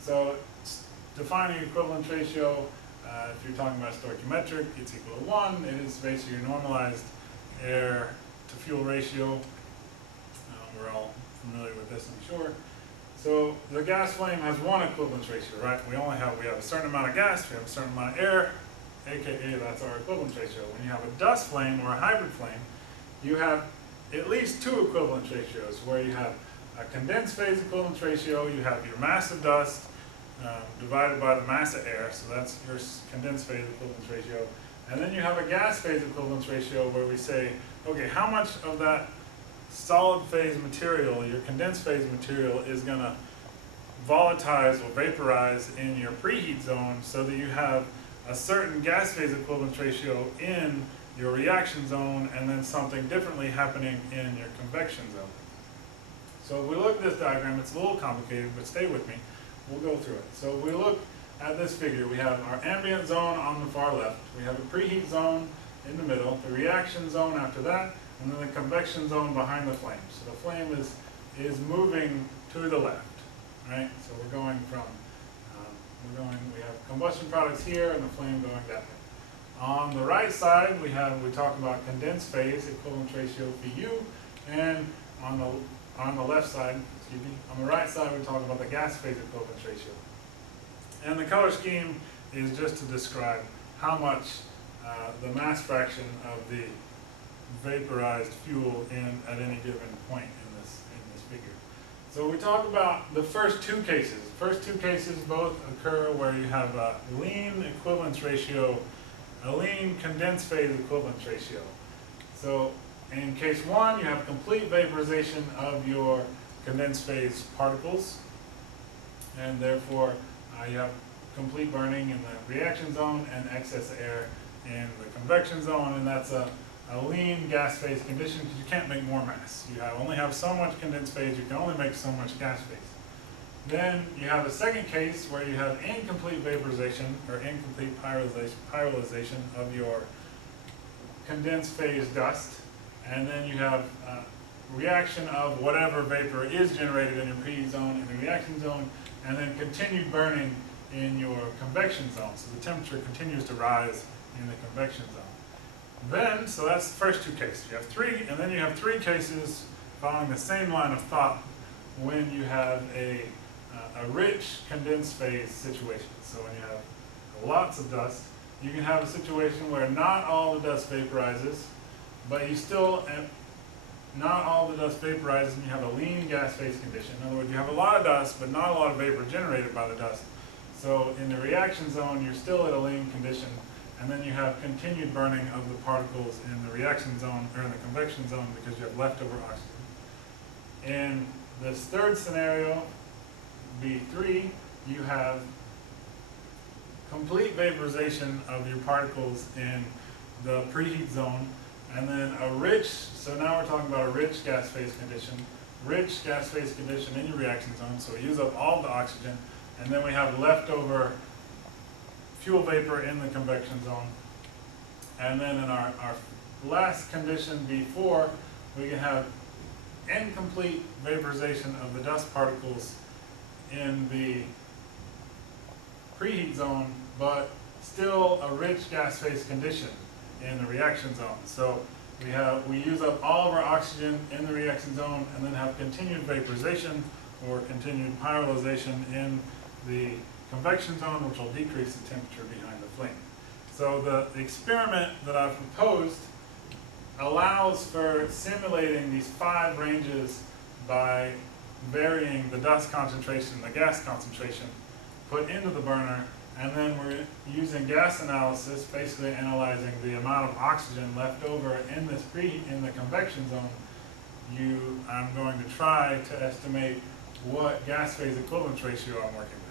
So defining equivalence ratio, if you're talking about stoichiometric, it's equal to 1. It is basically your normalized air to fuel ratio. We're all familiar with this, I'm sure. So the gas flame has one equivalence ratio, right? We have a certain amount of gas, we have a certain amount of air, aka that's our equivalence ratio. When you have a dust flame or a hybrid flame, you have at least two equivalence ratios, where you have a condensed phase equivalence ratio, you have your mass of dust divided by the mass of air, so that's your condensed phase equivalence ratio. And then you have a gas phase equivalence ratio, where we say, okay, how much of that solid phase material, your condensed phase material, is going to volatilize or vaporize in your preheat zone, so that you have a certain gas phase equivalence ratio in your reaction zone, and then something differently happening in your convection zone. So if we look at this diagram, it's a little complicated, but stay with me. We'll go through it. So we look at this figure. We have our ambient zone on the far left. We have a preheat zone in the middle, the reaction zone after that, and then the convection zone behind the flame. So the flame is moving to the left, right? So we're going from, we have combustion products here and the flame going that way. On the right side, we talk about condensed phase equivalence ratio for U, and on the left side, excuse me, on the right side, we talk about the gas phase equivalence ratio. And the color scheme is just to describe how much the mass fraction of the vaporized fuel at any given point in this figure. So we talk about the first two cases. The first two cases both occur where you have a lean equivalence ratio, a lean condensed phase equivalence ratio. So in case one, you have complete vaporization of your condensed phase particles, and therefore you have complete burning in the reaction zone and excess air in the convection zone, and that's a lean gas phase condition, because you can't make more mass. You only have so much condensed phase, you can only make so much gas phase. Then you have a second case where you have incomplete vaporization or incomplete pyrolyzation of your condensed phase dust, and then you have reaction of whatever vapor is generated in your preheat zone in the reaction zone, and then continued burning in your convection zone. So the temperature continues to rise in the convection zone. Then, so that's the first two cases. You have three, and then you have three cases following the same line of thought when you have a rich condensed phase situation. So when you have lots of dust, you can have a situation where not all the dust vaporizes, but you still, not all the dust vaporizes, and you have a lean gas phase condition. In other words, you have a lot of dust, but not a lot of vapor generated by the dust. So in the reaction zone, you're still at a lean condition, and then you have continued burning of the particles in the reaction zone, or in the convection zone, because you have leftover oxygen. In this third scenario, B3, you have complete vaporization of your particles in the preheat zone, and then a rich, so now we're talking about a rich gas phase condition in your reaction zone, so we use up all the oxygen, and then we have leftover fuel vapor in the convection zone. And then in our last condition, B4, we can have incomplete vaporization of the dust particles in the preheat zone, but still a rich gas phase condition in the reaction zone. So we use up all of our oxygen in the reaction zone, and then have continued vaporization or continued pyrolyzation in the convection zone, which will decrease the temperature behind the flame. So the experiment that I've proposed allows for simulating these 5 ranges by varying the dust concentration and the gas concentration put into the burner, and then we're using gas analysis, basically analyzing the amount of oxygen left over in the convection zone. I'm going to try to estimate what gas phase equivalence ratio I'm working with.